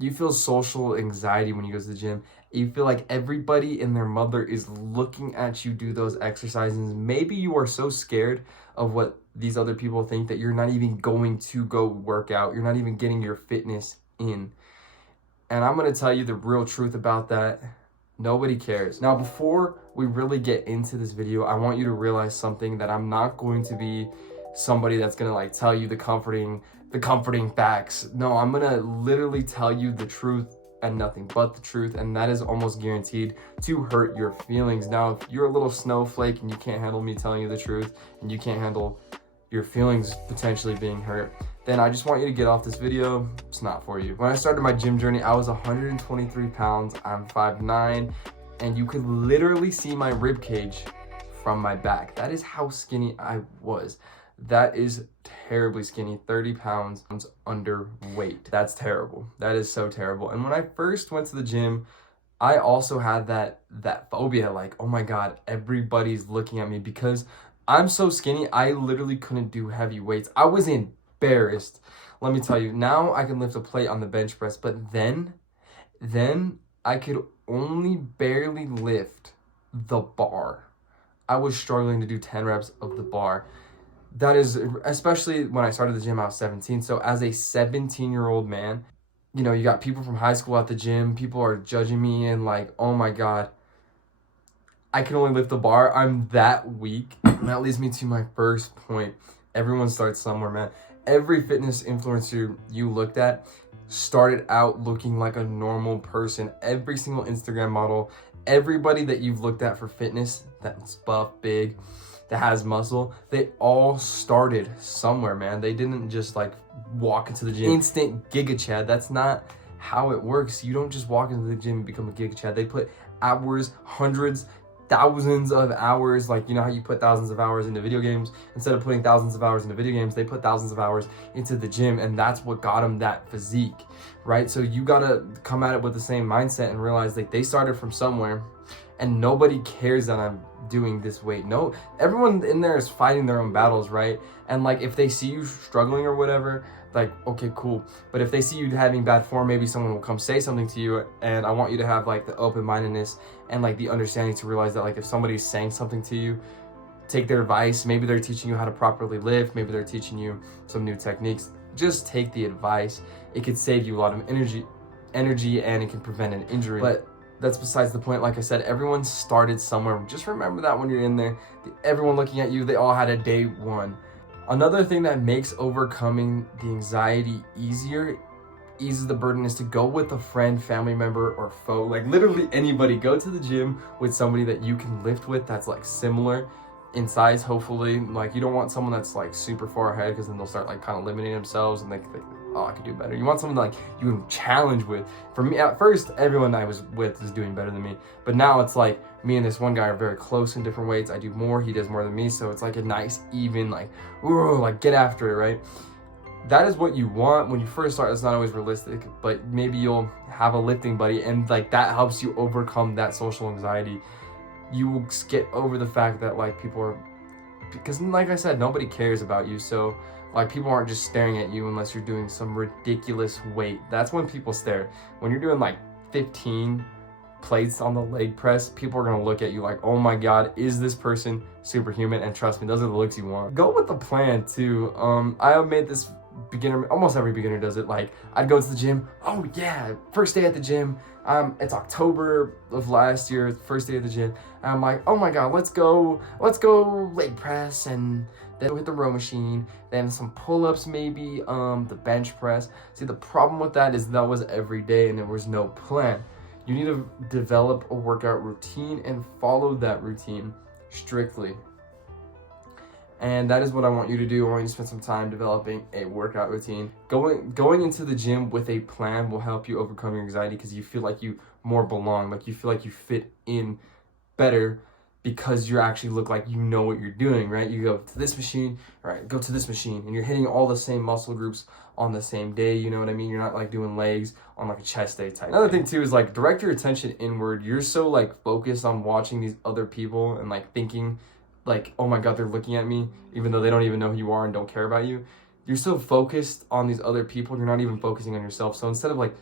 You feel social anxiety when you go to the gym. You feel like everybody and their mother is looking at you do those exercises. Maybe you are so scared of what these other people think that you're not even going to go work out. You're not even getting your fitness in. And I'm going to tell you the real truth about that. Nobody cares. Now, before we really get into this video, I want you to realize something, that I'm not going to be somebody that's going to like tell you the comforting facts. No, I'm going to literally tell you the truth and nothing but the truth, and that is almost guaranteed to hurt your feelings. Now, if you're a little snowflake and you can't handle me telling you the truth, and you can't handle your feelings potentially being hurt, then I just want you to get off this video. It's not for you. When I started my gym journey, I was 123 pounds. I'm 5'9", and you could literally see my rib cage from my back. That is how skinny I was. That is terribly skinny, 30 pounds underweight. That's terrible. That is so terrible. And when I first went to the gym, I also had that phobia, like, oh my God, everybody's looking at me because I'm so skinny. I literally couldn't do heavy weights. I was embarrassed. Let me tell you, now I can lift a plate on the bench press, but then I could only barely lift the bar. I was struggling to do 10 reps of the bar. That is, especially when I started the gym, I was 17. So as a 17-year-old man, you know, you got people from high school at the gym. People are judging me and like, oh my God, I can only lift the bar. I'm that weak. And that leads me to my first point. Everyone starts somewhere, man. Every fitness influencer you looked at started out looking like a normal person. Every single Instagram model, everybody that you've looked at for fitness, that's buff, big, that has muscle, they all started somewhere, man. They didn't just like walk into the gym instant giga chad. That's not how it works. You don't just walk into the gym and become a giga chad. They put hours, hundreds, thousands of hours. Like, you know how you put thousands of hours into video games? Instead of putting thousands of hours into video games, they put thousands of hours into the gym, and that's what got them that physique, right? So you gotta come at it with the same mindset and realize like they started from somewhere, and nobody cares that I'm doing this weight. No, everyone in there is fighting their own battles, right? And like if they see you struggling or whatever, like, okay, cool. But if they see you having bad form, maybe someone will come say something to you, and I want you to have like the open-mindedness and like the understanding to realize that like if somebody's saying something to you, take their advice. Maybe they're teaching you how to properly lift, maybe they're teaching you some new techniques. Just take the advice. It could save you a lot of energy and it can prevent an injury. But that's besides the point. Like I said, everyone started somewhere. Just remember that when you're in there, everyone looking at you, they all had a day one. Another thing that makes overcoming the anxiety eases the burden, is to go with a friend, family member, or foe. Like literally anybody. Go to the gym with somebody that you can lift with that's like similar in size, hopefully. Like you don't want someone that's like super far ahead, because then they'll start like kind of limiting themselves and they oh, I could do better. You want someone like you can challenge with. For me, at first, everyone I was with is doing better than me. But now it's like me and this one guy are very close in different weights. I do more, he does more than me. So it's like a nice, even, like, ooh, like get after it, right? That is what you want when you first start. It's not always realistic, but maybe you'll have a lifting buddy, and like that helps you overcome that social anxiety. You will get over the fact that like people are, because like I said, nobody cares about you. So like people aren't just staring at you unless you're doing some ridiculous weight. That's when people stare. When you're doing like 15 plates on the leg press, people are gonna look at you like, oh my God, is this person superhuman? And trust me, those are the looks you want. Go with the plan too. I have made this beginner, almost every beginner does it. Like I'd go to the gym, oh yeah, first day at the gym, it's October of last year, first day of the gym, and I'm like, oh my God, let's go leg press, and then hit the row machine, then some pull-ups, maybe the bench press. See, the problem with that is that was every day and there was no plan. You need to develop a workout routine and follow that routine strictly. And that is what I want you to do. I want you to spend some time developing a workout routine. Going into the gym with a plan will help you overcome your anxiety, because you feel like you more belong, like you feel like you fit in better, because you actually look like you know what you're doing, right? You go to this machine, all right, go to this machine, and you're hitting all the same muscle groups on the same day, you know what I mean? You're not like doing legs on like a chest day type. Another thing too is like direct your attention inward. You're so like focused on watching these other people and like thinking like, oh my God, they're looking at me, even though they don't even know who you are and don't care about you. You're so focused on these other people, you're not even focusing on yourself. So instead of like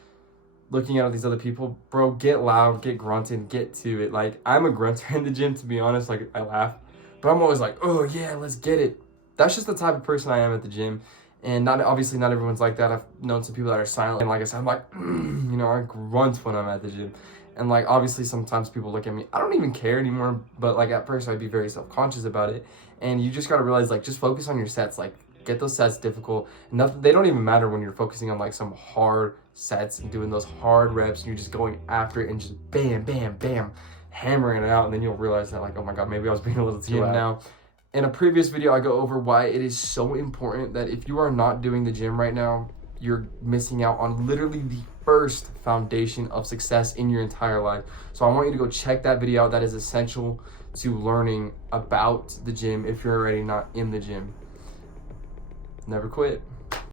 looking at these other people, bro, get loud, get grunting, get to it. Like, I'm a grunter in the gym, to be honest. Like, I laugh, but I'm always like, oh yeah, let's get it. That's just the type of person I am at the gym. And not obviously not everyone's like that. I've known some people that are silent, and like I said, I'm like, you know, I grunt when I'm at the gym. And like, obviously sometimes people look at me, I don't even care anymore, but like at first I'd be very self-conscious about it. And you just got to realize, like, just focus on your sets. Like, get those sets difficult. Nothing, they don't even matter when you're focusing on like some hard sets and doing those hard reps, and you're just going after it and just bam, bam, bam, hammering it out. And then you'll realize that, like, oh my God, maybe I was being a little too loud. Now, in a previous video, I go over why it is so important that if you are not doing the gym right now, you're missing out on literally the first foundation of success in your entire life. So I want you to go check that video out. That is essential to learning about the gym if you're already not in the gym. Never quit.